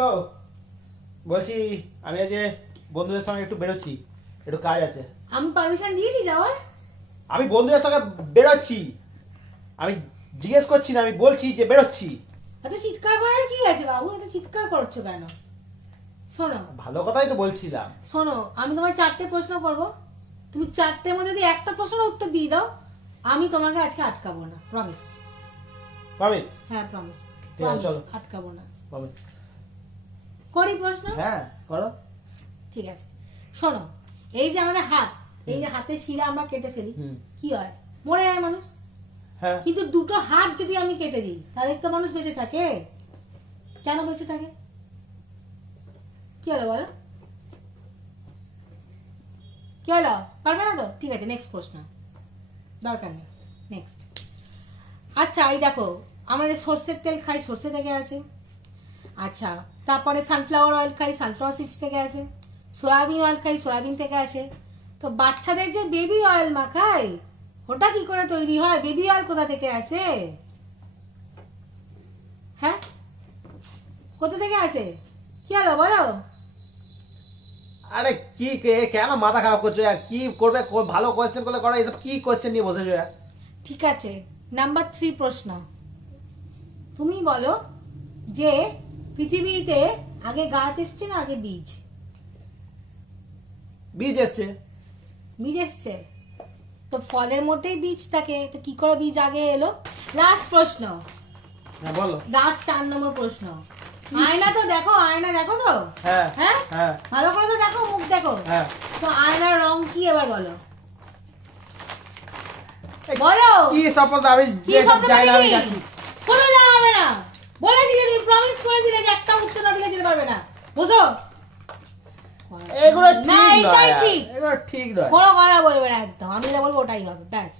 গো বলছি আমি আজ বন্ধুদের সঙ্গে একটু বেরোচ্ছি, একটু কাজ আছে। আমি পারমিশন দিয়েছি যাওয়ার? আমি বন্ধুদের সঙ্গে বেরোচ্ছি, আমি জিজ্ঞেস করছি না, আমি বলছি যে বেরোচ্ছি। এত চিৎকার করার কি আছে বাবু? এত চিৎকার করছো কেন? শোনো, ভালো কথাই তো বলছিলাম। শোনো, আমি তোমায় 4টে প্রশ্ন করবো, তুমি 4টের মধ্যে যদি একটা প্রশ্নের উত্তর দিয়ে দাও, আমি তোমাকে আজকে আটকাবো না। প্রমিস? প্রমিস? হ্যাঁ প্রমিস। ঠিক আছে, চলো। আটকাবো না। প্রমিস। করি প্রশ্ন? হ্যাঁ করো। ঠিক আছে, শোনো, এই যে আমাদের হাত, এই যে হাতের শিরা আমরা কেটে ফেলি, কি হয়? মরে যায় মানুষ। হ্যাঁ। কিন্তু দুটো হাত যদি আমি কেটে দিই, তাহলে তো মানুষ বেঁচে থাকে। কেন বেঁচে থাকে? কি হলো বলো? কি হলো? পারবে না তো? ঠিক আছে, নেক্সট প্রশ্ন, দরকার নেই। নেক্সট। আচ্ছা এই দেখো, আমরা যে সর্ষের তেল খাই, সর্ষে থেকে আসে। আচ্ছা, তারপরে সানফ্লাওয়ার অয়েল খাই, সানফ্লাওয়ার সিডস থেকে আসে। সয়াবিন অয়েল খাই, সয়াবিন থেকে আসে। তো বাচ্চাদের যে বেবি অয়েল মাখাই, ওটা কি করে তৈরি হয়? বেবি অয়েল কোথা থেকে আসে? হ্যাঁ, কোথা থেকে আসে? কি হলো বলো? আরে কি কেন মাথা খারাপ করছো? আর কি করবে? ভালো কোয়েশ্চেন করলে করো, এসব কি কোয়েশ্চেন নিয়ে বসেছো? ঠিক আছে, নাম্বার 3 প্রশ্ন, তুমি বলো যে পৃথিবীতে আগে গাছ এসছে না আগে বীজ? বীজ এসছে। বীজ এসছে, তো ফলের মধ্যেই বীজ থাকে, তো কি করে বীজ আগে এলো? লাস্ট প্রশ্ন। হ্যাঁ বলো। লাস্ট 4 নম্বর প্রশ্ন। আয়না তো দেখো, আয়না দেখো তো? হ্যাঁ হ্যাঁ হ্যাঁ। ভালো করে তো দেখো, মুখ দেখো। হ্যাঁ। তো আয়নার রং কি এবার বলো? বলো কি স্বপ্ন? আমি কি স্বপ্ন? যাই না, আমি যাচ্ছি। কোথাও যাওয়া হবে না, বলেছি যে তুমি প্রমিস করে দিলে যে একটা উত্তর না দিলে যেতে পারবে না। বুঝো? এগুলো না, ঠিক এটাই নয়, ঠিক। এগুলো ঠিক নয়। কোনো কথা বলবে না একদম, আমি যেটা বলবো ওটাই হবে, ব্যাস।